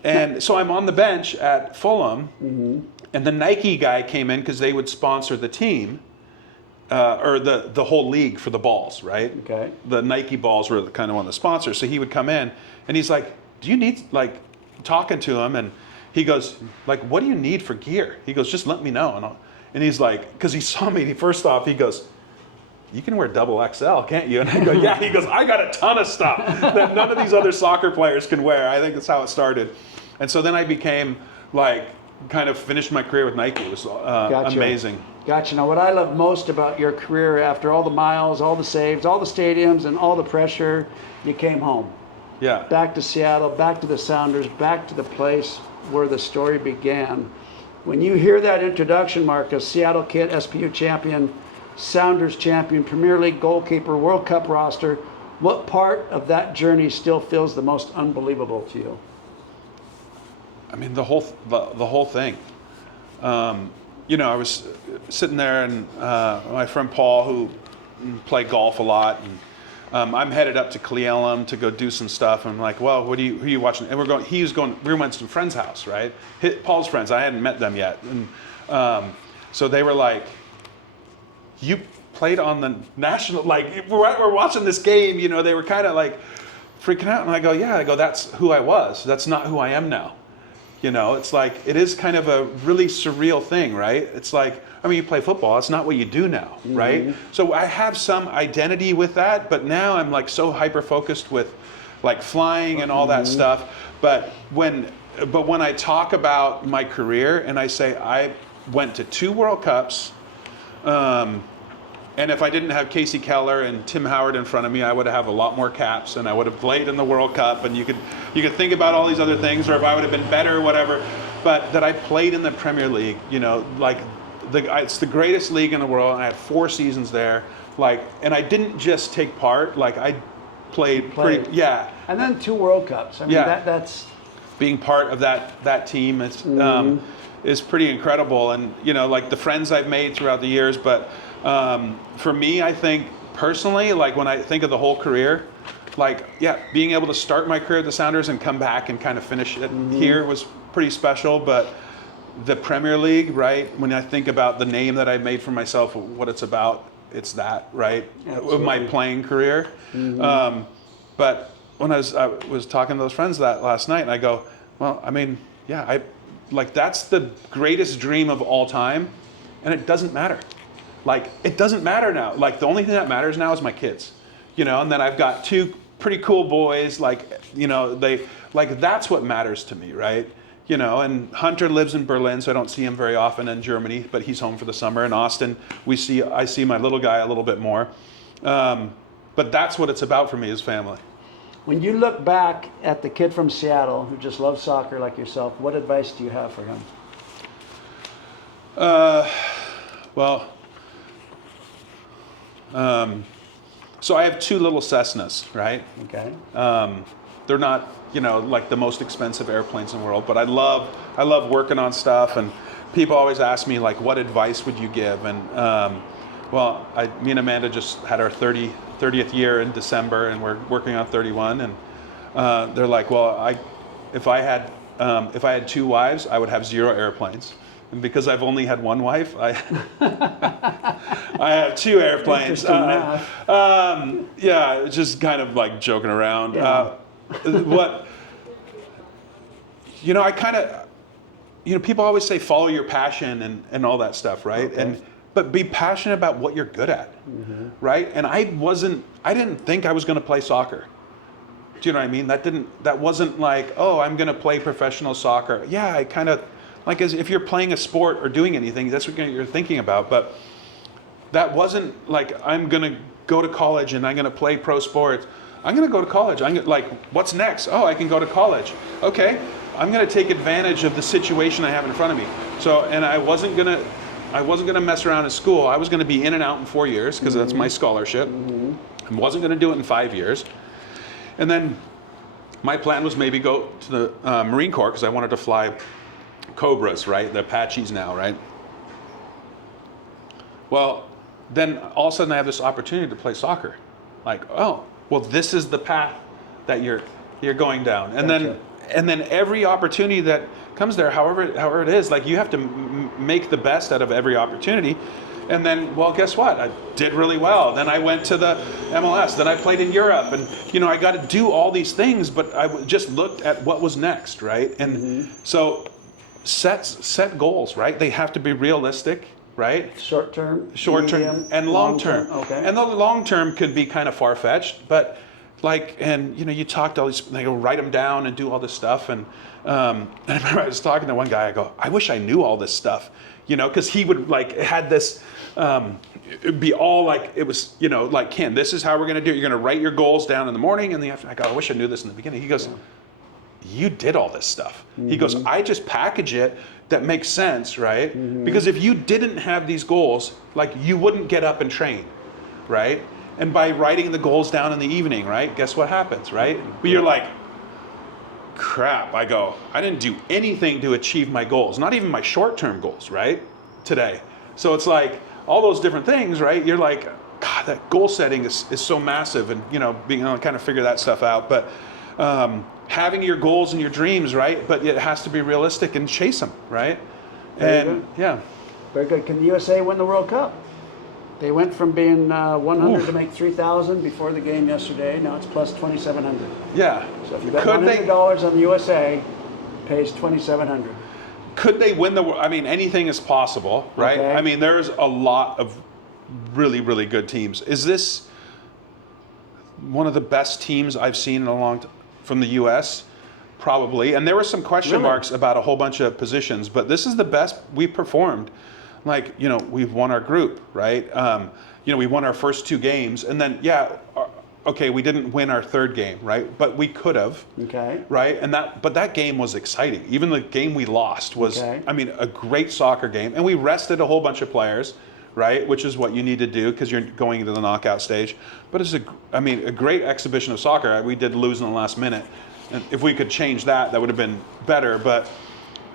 And so I'm on the bench at Fulham, and the Nike guy came in because they would sponsor the team, or the whole league for the balls, right? Okay. The Nike balls were kind of one of the sponsors, so he would come in, and he's like, "Do you need like?" Talking to him, and he goes like, "What do you need for gear?" He goes, "Just let me know." And he's like, because he saw me, first off, he goes, "You can wear double XL, can't you?" And I go, "Yeah." He goes, "I got a ton of stuff that none of these other soccer players can wear." I think that's how it started. And so then I became like, kind of finished my career with Nike. It was Gotcha. amazing. Gotcha. Now, what I love most about your career, after all the miles, all the saves, all the stadiums, and all the pressure, you came home. Yeah. Back to Seattle, back to the Sounders, back to the place where the story began. When you hear that introduction, Marcus, Seattle kid, SPU champion, Sounders champion, Premier League goalkeeper, World Cup roster, what part of that journey still feels the most unbelievable to you? I mean, the whole thing. You know, I was sitting there, and my friend Paul, who played golf a lot, and I'm headed up to Cleellum to go do some stuff. And I'm like, "Well, who are you watching?" And we went to some friend's house, right? Paul's friends. I hadn't met them yet, and so they were like, "You played on the national, like we're watching this game." You know, they were kind of like freaking out, and I go, "Yeah." I go, "That's who I was. That's not who I am now." You know, it's like, it is kind of a really surreal thing, right? It's like, I mean, you play football, it's not what you do now, right? So I have some identity with that, but now I'm like so hyper-focused with like flying and all that stuff. But when I talk about my career and I say I went to 2 World Cups, and if I didn't have Casey Keller and Tim Howard in front of me, I would have a lot more caps, and I would have played in the World Cup, and you could think about all these other things, or if I would have been better or whatever. But that I played in the Premier League, you know, like it's the greatest league in the world, and I had 4 seasons there, like, and I didn't just take part, like I played. Pretty, yeah. And then 2 World Cups. I mean, that's being part of that team is pretty incredible, and you know, like the friends I've made throughout the years. But for me, I think personally, like when I think of the whole career, like being able to start my career at the Sounders and come back and kind of finish it here was pretty special. But the Premier League, right? When I think about the name that I made for myself, what it's about, it's that, right? Of my playing career. But when I was talking to those friends that last night, and I go, well, I mean, that's the greatest dream of all time, and it doesn't matter. Like, it doesn't matter now. Like, the only thing that matters now is my kids, you know. And then I've got 2 pretty cool boys. Like, you know, that's what matters to me, right? You know. And Hunter lives in Berlin, so I don't see him very often in Germany, but he's home for the summer. In Austin, I see my little guy a little bit more. But that's what it's about for me, is family. When you look back at the kid from Seattle who just loves soccer like yourself, what advice do you have for him? So I have 2 little Cessnas, right? Okay. They're not, you know, like the most expensive airplanes in the world, but I love working on stuff, and people always ask me, like, what advice would you give? And me and Amanda just had our 30th year in December, and we're working on 31, and they're like, well, if I had 2 wives, I would have 0 airplanes, And because I've only had one wife, I I have two airplanes. Yeah, just kind of like joking around. Yeah. What I kind of people always say follow your passion and all that stuff, right? Okay. But be passionate about what you're good at, right? And I didn't think I was going to play soccer. Do you know what I mean? That wasn't like, oh, I'm going to play professional soccer. Yeah, I kind of, like, as if you're playing a sport or doing anything, that's what you're thinking about. But that wasn't like, I'm going to go to college and I'm going to play pro sports. I'm going to go to college. What's next? Oh, I can go to college. Okay, I'm going to take advantage of the situation I have in front of me. So, and I wasn't going to mess around in school. I was going to be in and out in 4 years because that's my scholarship. I wasn't going to do it in 5 years. And then my plan was maybe go to the Marine Corps because I wanted to fly Cobras, right? The Apaches now, right? Well, then all of a sudden I have this opportunity to play soccer. Like, oh, well, this is the path that you're going down. And then every opportunity that comes there, however it is, like you have to make the best out of every opportunity. And then, well, guess what? I did really well. Then I went to the MLS. Then I played in Europe. And, I got to do all these things, but I just looked at what was next, right? And so set goals, right? They have to be realistic, right? Short term, and long term. Okay. And the long term could be kind of far-fetched, but you talk to all these, they go write them down and do all this stuff. And I remember I was talking to one guy, I go, I wish I knew all this stuff, because he would had this, it'd be all like, it was, Ken, this is how we're going to do it. You're going to write your goals down in the morning and the afternoon. I go, I wish I knew this in the beginning. He goes, you did all this stuff. He goes, I just package it that makes sense, right? Because if you didn't have these goals, you wouldn't get up and train, right? And by writing the goals down in the evening, right? Guess what happens, right? But you're like, crap. I go, I didn't do anything to achieve my goals, not even my short-term goals, right? Today. So it's like all those different things, right? You're like, God, that goal setting is so massive, and being able to kind of figure that stuff out. But having your goals and your dreams, right? But it has to be realistic and chase them, right? Very good. Yeah. Very good. Can the USA win the World Cup? They went from being 100 to make 3,000 before the game yesterday. Now it's plus 2,700. Yeah. So if you bet $100 on the USA, it pays 2,700. Could they win the? I mean, anything is possible, right? Okay. I mean, there's a lot of really, really good teams. Is this one of the best teams I've seen in a long time from the U.S.? Probably. And there were some question marks about a whole bunch of positions, but this is the best we performed. We've won our group, right? We won our first 2 games, and then okay, we didn't win our 3rd game, right? But we could have. Okay. Right? But that game was exciting. Even the game we lost was, a great soccer game. And we rested a whole bunch of players, right? Which is what you need to do because you're going into the knockout stage. But it's a great exhibition of soccer. We did lose in the last minute. And if we could change that would have been better. But,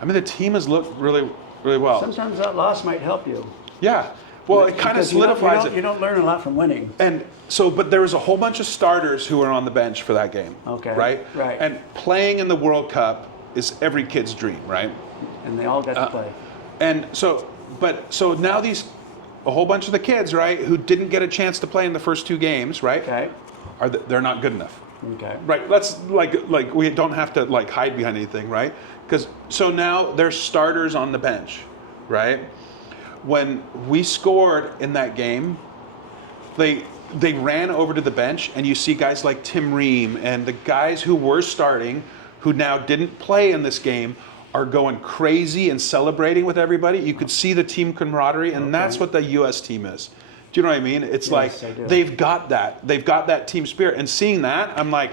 the team has looked really, really well. Sometimes that loss might help you. Yeah. Well, it kind of solidifies it. You don't learn a lot from winning. And so, but there was a whole bunch of starters who were on the bench for that game. Okay. Right? Right. And playing in the World Cup is every kid's dream, right? And they all got to play. And so now a whole bunch of the kids, right, who didn't get a chance to play in the first 2 games, right? Okay. They're not good enough. Okay. Right. Let's like we don't have to hide behind anything, right? So now there's starters on the bench, right? When we scored in that game, they ran over to the bench, and you see guys like Tim Ream and the guys who were starting, who now didn't play in this game, are going crazy and celebrating with everybody. You could see the team camaraderie, and that's what the U.S. team is. Do you know what I mean? It's they've got that. They've got that team spirit. And seeing that, I'm like,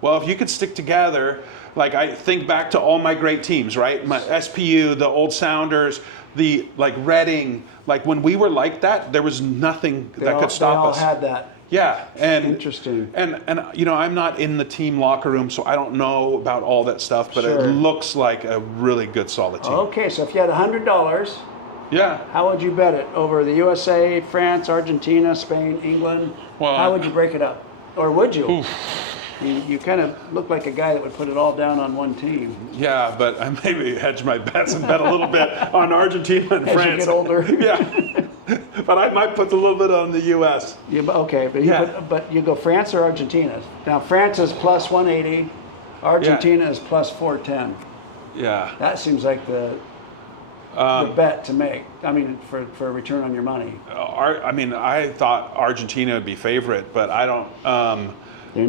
well, if you could stick together, I think back to all my great teams, right? My SPU, the old Sounders, the Reading, when we were like that, there was nothing that could stop us. They all had that. Yeah, and interesting. And I'm not in the team locker room, so I don't know about all that stuff, but it looks like a really good, solid team. Okay, so if you had $100, how would you bet it? Over the USA, France, Argentina, Spain, England? Well, how would you break it up? Or would you? You kind of look like a guy that would put it all down on one team. Yeah, but I maybe hedge my bets and bet a little bit on Argentina and As France. you get older. Yeah, but I might put a little bit on the U.S. Yeah, okay, but you go France or Argentina. Now France is plus 180, Argentina is plus 410. Yeah. That seems like the bet to make. I mean, for a return on your money. I thought Argentina would be favorite, but I don't. They're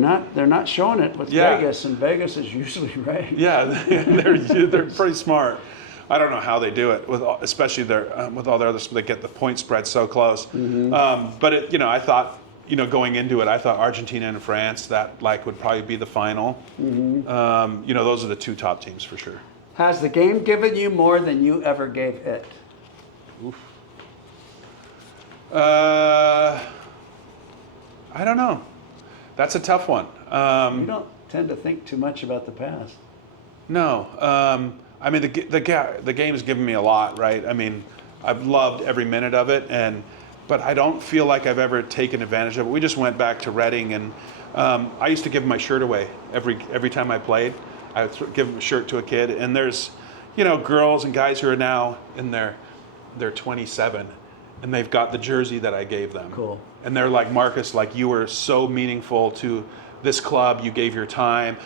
not showing it with Vegas, and Vegas is usually right. Yeah, they're pretty smart. I don't know how they do it, especially with all their others. They get the point spread so close. Mm-hmm. But I thought, going into it, I thought Argentina and France that would probably be the final. Mm-hmm. Those are the two top teams for sure. Has the game given you more than you ever gave it? Oof. I don't know. That's a tough one. You don't tend to think too much about the past. No. The game has given me a lot, right? I mean, I've loved every minute of it, but I don't feel like I've ever taken advantage of it. We just went back to Reading, and I used to give my shirt away every time I played. I would give a shirt to a kid, and there's, girls and guys who are now in they're 27, and they've got the jersey that I gave them. Cool. And they're like, Marcus, you were so meaningful to this club. You gave your time.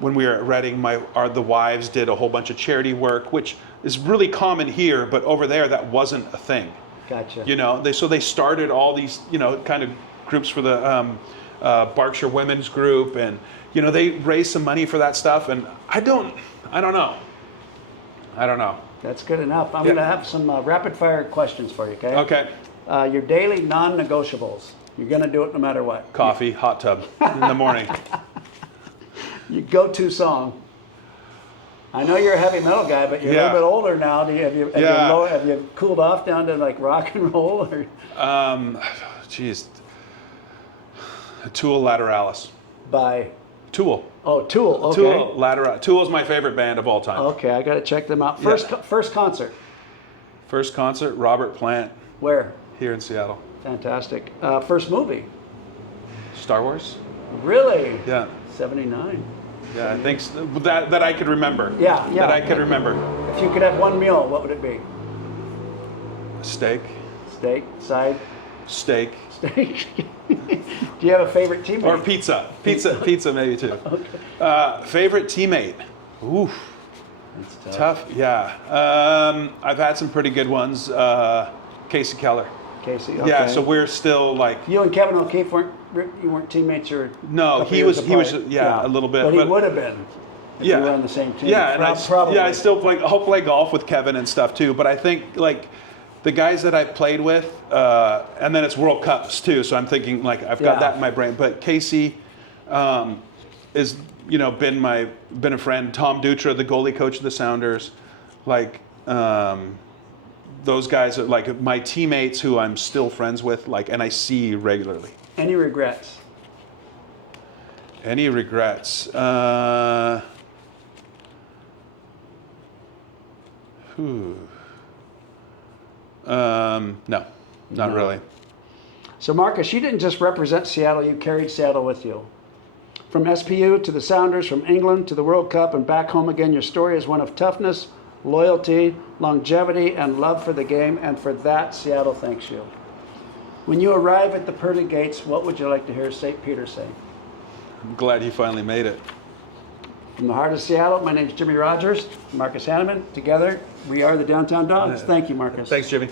When we were at Reading, the wives did a whole bunch of charity work, which is really common here, but over there that wasn't a thing. Gotcha. They started all these, kind of groups for the Berkshire Women's Group, and they raised some money for that stuff, and I don't know. That's good enough. I'm going to have some rapid fire questions for you, okay? Okay. Your daily non-negotiables. You're going to do it no matter what. Coffee, hot tub in the morning. Your go-to song. I know you're a heavy metal guy, but you're a little bit older now. Have you cooled off down to rock and roll? Or? Tool Lateralis. By? Tool. Oh, Tool. Okay. Tool Lateralis. Tool is my favorite band of all time. Okay, I got to check them out. First concert. First concert, Robert Plant. Where? Here in Seattle. Fantastic. First movie. Star Wars. Really? Yeah. 79. Yeah, I think that I could remember. Yeah. That I could remember. If you could have one meal, what would it be? Steak. Side. Steak. Do you have a favorite teammate? Or pizza. Pizza maybe too. Okay. Favorite teammate. Oof. That's Tough. Yeah. I've had some pretty good ones. Casey Keller. Casey. Okay. Yeah. So we're still You and Kevin O'Keefe weren't teammates, or no? He was a little bit. But he would have been. If you were on the same team. Yeah. Probably. I still play golf with Kevin and stuff too. But I think the guys that I've played with, and then it's World Cups too. So I'm thinking I've got that in my brain. But Casey is been a friend. Tom Dutra, the goalie coach of the Sounders, those guys are my teammates who I'm still friends with, and I see regularly. Any regrets? Any regrets? No, not really. So Marcus, you didn't just represent Seattle, you carried Seattle with you. From SPU to the Sounders, from England to the World Cup and back home again, your story is one of toughness, loyalty, longevity, and love for the game, and for that, Seattle thanks you. When you arrive at the pearly gates, what would you like to hear St. Peter say? I'm glad you finally made it. From the heart of Seattle, my name is Jimmy Rogers, Marcus Hahnemann. Together, we are the Downtown Dogs. Thank you, Marcus. Thanks, Jimmy.